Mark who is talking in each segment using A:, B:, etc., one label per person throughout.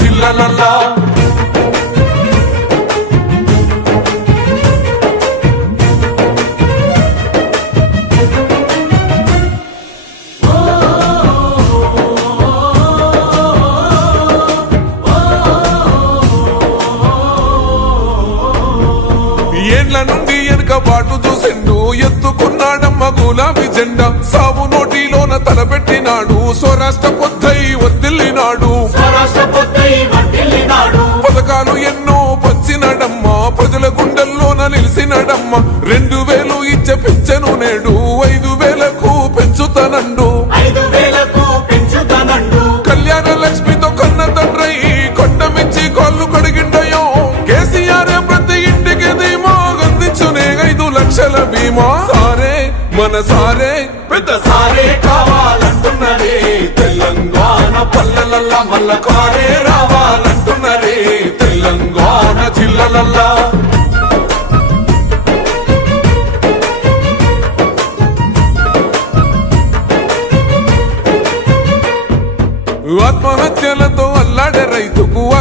A: తెలంగాణ
B: ఏండ్ల నుండి వెనుక బాటు చూసిండు ఎత్తుకున్నాడమ్మ గులాబీ జెండా. సాగు నోటిలోన తలపెట్టినాడు స్వరాష్ట్ర పొద్దై వర్దిల్లినాడు నిలిచినడమ్మ. రెండు వేలు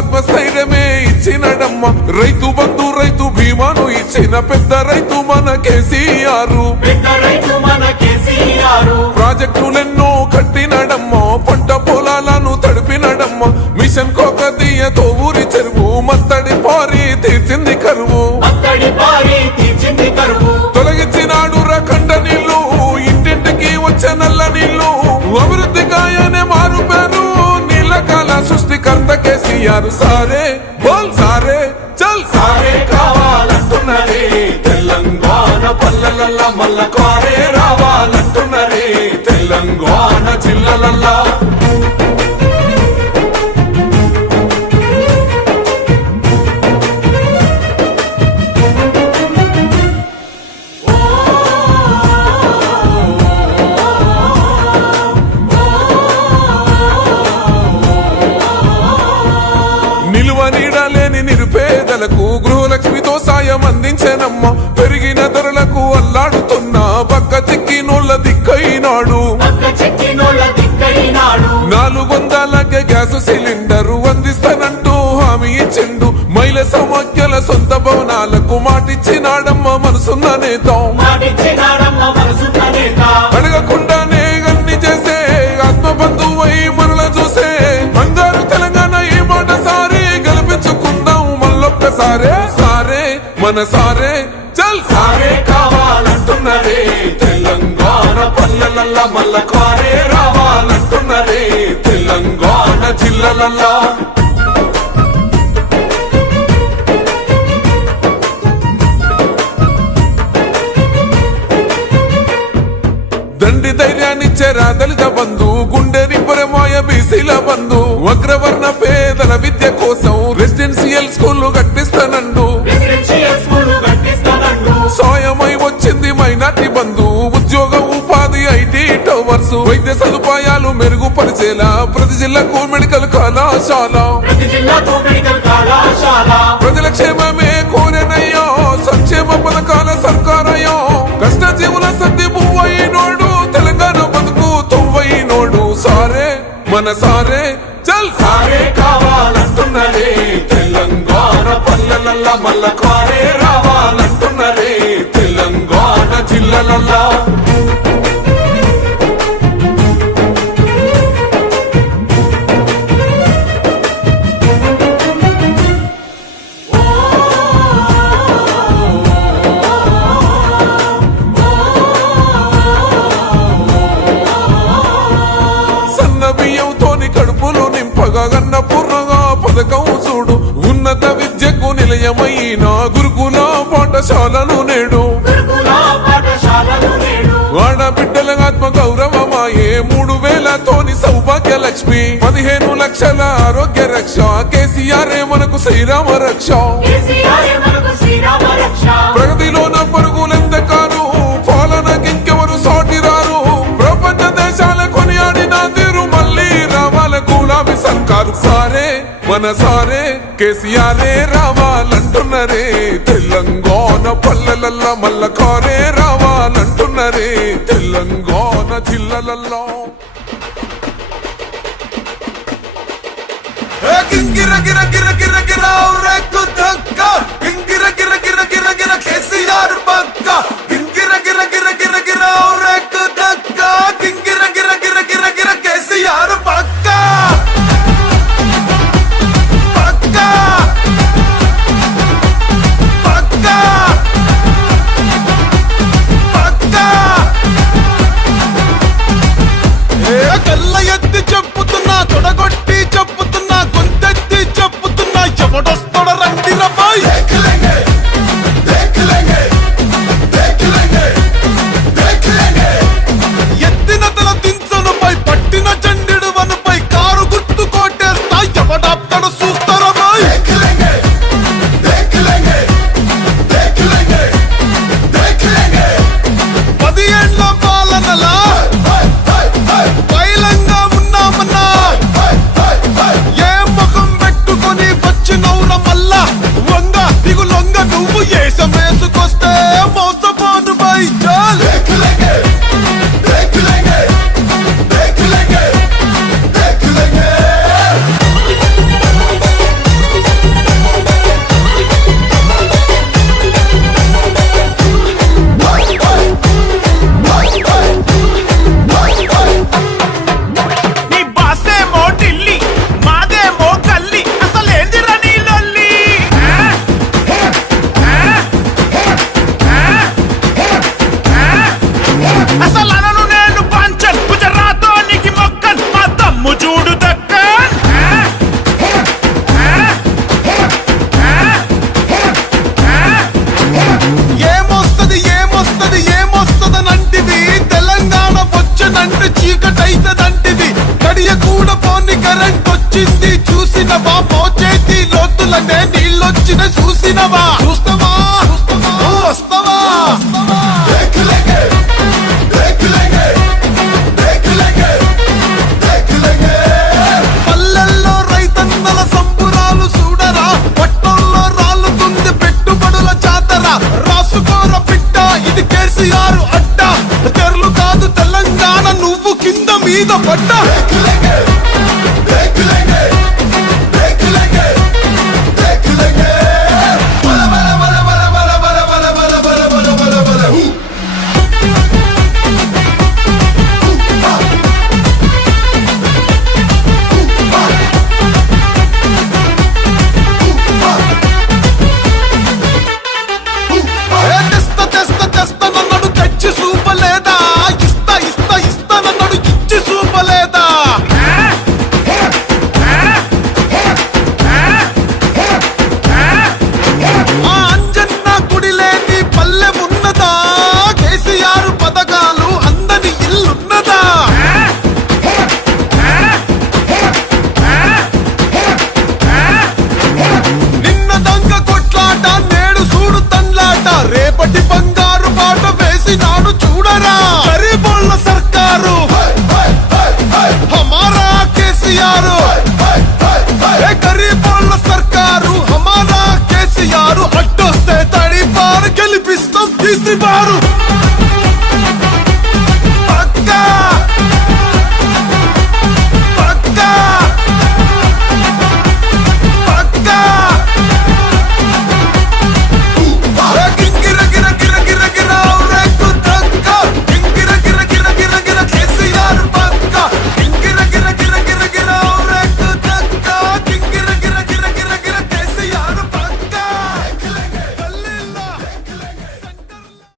B: ఆత్మస్థైర్యమే ఇచ్చినడమ్మ. రైతు బంధు రైతు బీమాను ఇచ్చిన పెద్ద రైతు మన కేసీఆర్.
A: పెద్ద కేసీఆర్
B: సారే బోల్ సారే చల్
A: సారే. కావాలంటున్నది తెలంగాణ పల్లెలల్లా మల్ల కారే రావాలంటున్నది తెలంగాణ జిల్లలల్లా.
B: నిరుపేదలకు గృహలక్ష్మితో సాయం అందించనమ్మ. పెరిగిన ధరలకు అల్లాడుతున్న పక్క చెక్కినోళ్ళ దిక్కైనాడు. నాలుగు వందలకే గ్యాస్ సిలిండర్ అందిస్తానంటూ హామీ ఇచ్చిండు. మహిళ సమాఖ్యల సొంత భవనాలకు మాటిచ్చినాడమ్మ మనసున్న నేత. మన సారే చల్.
A: సారే కావాలంటున్నరే తెలంగాణ పల్లెలల్లా మల్ల కారే రావాలంటున్నరే తెలంగాణ జిల్లలల్లా.
B: దండి ధైర్యాన్నిచ్చారా దళిత బంధు గుండె నిబ్బరమాయ బీసీల బంధు. అగ్రవర్ణ పేదల విద్య కోసం రెసిడెన్షియల్ స్కూల్ కట్టిస్తానండు. టవర్స్ వైద్య సదుపాయాలు మెరుగుపరిచేలా ప్రతి జిల్లాకు మెడికల్ కళాశాల.
A: కళాశాల.
B: ప్రజల క్షేమమే కోరెనయ్యో సంక్షేమ పథకాల సర్కారయ్యో. కష్ట జీవుల సర్ది పువ్వైనోడు తెలంగాణ బతుకు తొవ్వైనోడు సారే మన సారే చల్.
A: సారే కావాలంటున్నరే తెలంగాణ పల్లెలల్లా మల్ల
B: పథకం చూడు ఉన్నత విద్యకు నిలయమైన గురుకుల పాఠశాలను నేడు. ఆడబిడ్డల ఆత్మ గౌరవమాయే మూడు వేల తోని సౌభాగ్య లక్ష్మి. పదిహేను లక్షల ఆరోగ్య రక్ష కేసీఆర్ మనకు శ్రీరామ రక్ష. మన సారే కేసీఆరే రావాలంటున్నారే. తెలంగాణ పల్లెలల్ల మల్ల కారే రావాలంటున్నారే. తెలంగాణ జిల్లలల్లో.
C: గిర గిర గిర గిర గిరా chica What the?